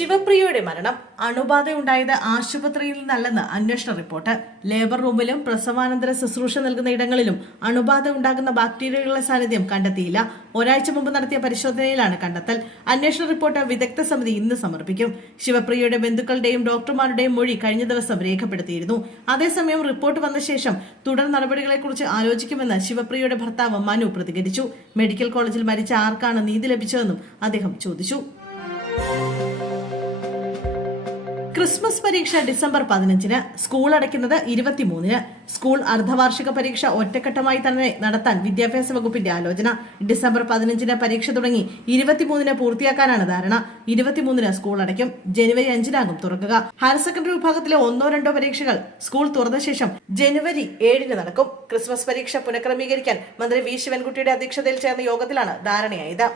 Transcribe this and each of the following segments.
ശിവപ്രിയയുടെ മരണം അണുബാധയുണ്ടായത് ആശുപത്രിയിൽ നിന്നല്ലെന്ന് അന്വേഷണ റിപ്പോർട്ട്. ലേബർ റൂമിലും പ്രസവാനന്തര ശുശ്രൂഷ നൽകുന്ന ഇടങ്ങളിലും അണുബാധ ഉണ്ടാകുന്ന ബാക്ടീരിയകളുടെ സാന്നിധ്യം കണ്ടെത്തിയില്ല. ഒരാഴ്ച മുമ്പ് നടത്തിയ പരിശോധനയിലാണ് കണ്ടെത്തൽ. അന്വേഷണ റിപ്പോർട്ട് വിദഗ്ധ സമിതി ഇന്ന് സമർപ്പിക്കും. ശിവപ്രിയയുടെ ബന്ധുക്കളുടെയും ഡോക്ടർമാരുടെയും മൊഴി കഴിഞ്ഞ ദിവസം രേഖപ്പെടുത്തിയിരുന്നു. അതേസമയം റിപ്പോർട്ട് വന്ന ശേഷം തുടർ നടപടികളെക്കുറിച്ച് ആലോചിക്കുമെന്ന് ശിവപ്രിയയുടെ ഭർത്താവ് മനു പ്രതികരിച്ചു. മെഡിക്കൽ കോളേജിൽ മരിച്ച ആർക്കാണ് നീതി ലഭിച്ചതെന്നും അദ്ദേഹം ചോദിച്ചു. ക്രിസ്മസ് പരീക്ഷ ഡിസംബർ പതിനഞ്ചിന് സ്കൂൾ അടയ്ക്കുന്നത് ഇരുപത്തിമൂന്നിന്. സ്കൂൾ അർദ്ധവാർഷിക പരീക്ഷ ഒറ്റഘട്ടമായി തന്നെ നടത്താൻ വിദ്യാഭ്യാസ വകുപ്പിന്റെ ആലോചന. ഡിസംബർ പതിനഞ്ചിന് പരീക്ഷ തുടങ്ങി ഇരുപത്തിമൂന്നിന് പൂർത്തിയാക്കാനാണ് ധാരണ. ഇരുപത്തിമൂന്നിന് സ്കൂൾ അടയ്ക്കും. ജനുവരി അഞ്ചിനാകും തുറക്കുക. ഹയർ സെക്കൻഡറി വിഭാഗത്തിലെ ഒന്നോ രണ്ടോ പരീക്ഷകൾ സ്കൂൾ തുറന്ന ശേഷം ജനുവരി ഏഴിന് നടക്കും. ക്രിസ്മസ് പരീക്ഷ പുനഃക്രമീകരിക്കാൻ മന്ത്രി വി ശിവൻകുട്ടിയുടെ അധ്യക്ഷതയിൽ ചേർന്ന യോഗത്തിലാണ് ധാരണയായത്.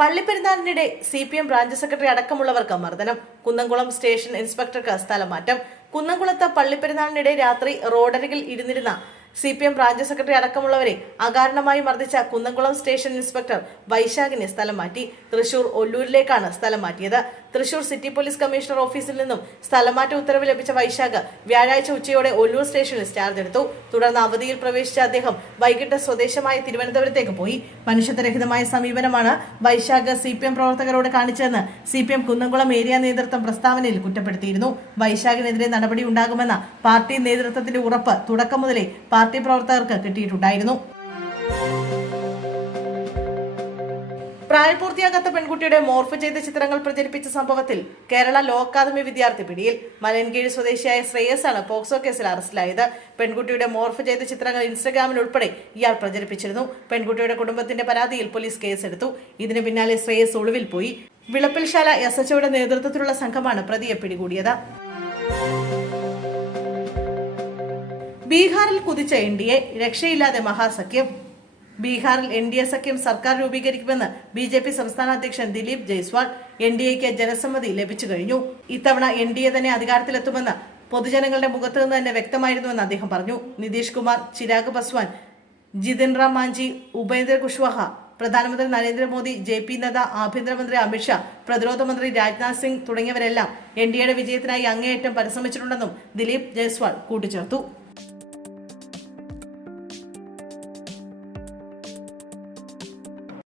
പള്ളിപ്പെരുന്നാളിനിടെ C P M branch secretary അടക്കമുള്ളവർക്ക് മർദ്ദനം. കുന്നംകുളം സ്റ്റേഷൻ ഇൻസ്പെക്ടർക്ക് സ്ഥലം മാറ്റം കുന്നംകുളത്ത് പള്ളിപ്പെരുന്നാളിനിടെ രാത്രി റോഡരികിൽ ഇരുന്നിരുന്ന C P M branch secretary അടക്കമുള്ളവരെ അകാരണമായി മർദ്ദിച്ച കുന്നംകുളം സ്റ്റേഷൻ ഇൻസ്പെക്ടർ വൈശാഖിനെ സ്ഥലം മാറ്റി. തൃശൂർ ഒല്ലൂരിലേക്കാണ് സ്ഥലം മാറ്റിയത്. തൃശൂർ സിറ്റി പോലീസ് കമ്മീഷണർ ഓഫീസിൽ നിന്നും സ്ഥലമാറ്റ ഉത്തരവ് ലഭിച്ച വൈശാഖ് വ്യാഴാഴ്ച ഉച്ചയോടെ ഒല്ലൂർ സ്റ്റേഷനിൽ ചാർജ് എടുത്തു. തുടർന്ന് അവധിയിൽ പ്രവേശിച്ച അദ്ദേഹം വൈകിട്ട് സ്വദേശമായ തിരുവനന്തപുരത്തേക്ക് പോയി. മനുഷ്യത്വരഹിതമായ സമീപനമാണ് വൈശാഖ് സി പി എം പ്രവർത്തകരോട് കാണിച്ചതെന്ന് C P M Kunnamkulam area നേതൃത്വം പ്രസ്താവനയിൽ കുറ്റപ്പെടുത്തിയിരുന്നു. വൈശാഖിനെതിരെ നടപടി ഉണ്ടാകുമെന്ന പാർട്ടി നേതൃത്വത്തിന്റെ ഉറപ്പ് തുടക്കം മുതലേ പാർട്ടി പ്രവർത്തകർക്ക് കിട്ടിയിട്ടുണ്ടായിരുന്നു. പ്രായപൂർത്തിയാകാത്ത പെൺകുട്ടിയുടെ മോർഫ് ചെയ്ത ചിത്രങ്ങൾ പ്രചരിപ്പിച്ച സംഭവത്തിൽ കേരള ലോ അക്കാദമി വിദ്യാർത്ഥി പിടിയിൽ മലയൻകീഴ് സ്വദേശിയായ ശ്രേയസാണ് പോക്സോ കേസിൽ അറസ്റ്റിലായത്. പെൺകുട്ടിയുടെ മോർഫ് ചെയ്ത ചിത്രങ്ങൾ ഇൻസ്റ്റഗ്രാമിൽ ഉൾപ്പെടെ ഇയാൾ പ്രചരിപ്പിച്ചിരുന്നു. പെൺകുട്ടിയുടെ കുടുംബത്തിന്റെ പരാതിയിൽ പോലീസ് കേസെടുത്തു. ഇതിനു പിന്നാലെ ശ്രേയസ് ഒളിവിൽ പോയി. വിളപ്പിൽശാല എസ് എച്ച്ഒയുടെ നേതൃത്വത്തിലുള്ള സംഘമാണ് പ്രതിയെ പിടികൂടിയത്. ബീഹാറിൽ കുതിച്ച എൻ ഡി എ രക്ഷയില്ലാതെ മഹാസഖ്യം. ബീഹാറിൽ എൻ ഡി എ സഖ്യം സർക്കാർ രൂപീകരിക്കുമെന്ന് ബി ജെ പി സംസ്ഥാന അധ്യക്ഷൻ ദിലീപ് ജയ്സ്വാൾ എൻ ഡി എക്ക് ജനസമ്മതി ലഭിച്ചു കഴിഞ്ഞു. ഇത്തവണ എൻ ഡി എ തന്നെ അധികാരത്തിലെത്തുമെന്ന് പൊതുജനങ്ങളുടെ മുഖത്ത് നിന്ന് തന്നെ വ്യക്തമായിരുന്നുവെന്ന് അദ്ദേഹം പറഞ്ഞു. നിതീഷ് കുമാർ ചിരാഗ് പസ്വാൻ ജിതിൻ റാം മാഞ്ചി ഉപേന്ദ്ര കുഷ്വാഹ പ്രധാനമന്ത്രി നരേന്ദ്രമോദി ജെ പി നദ്ദ ആഭ്യന്തരമന്ത്രി അമിത്ഷാ പ്രതിരോധ മന്ത്രി രാജ്നാഥ് സിംഗ് തുടങ്ങിയവരെല്ലാം എൻ ഡി എയുടെ വിജയത്തിനായി അങ്ങേയറ്റം പരിശ്രമിച്ചിട്ടുണ്ടെന്നും ദിലീപ് ജയ്സ്വാൾ കൂട്ടിച്ചേർത്തു.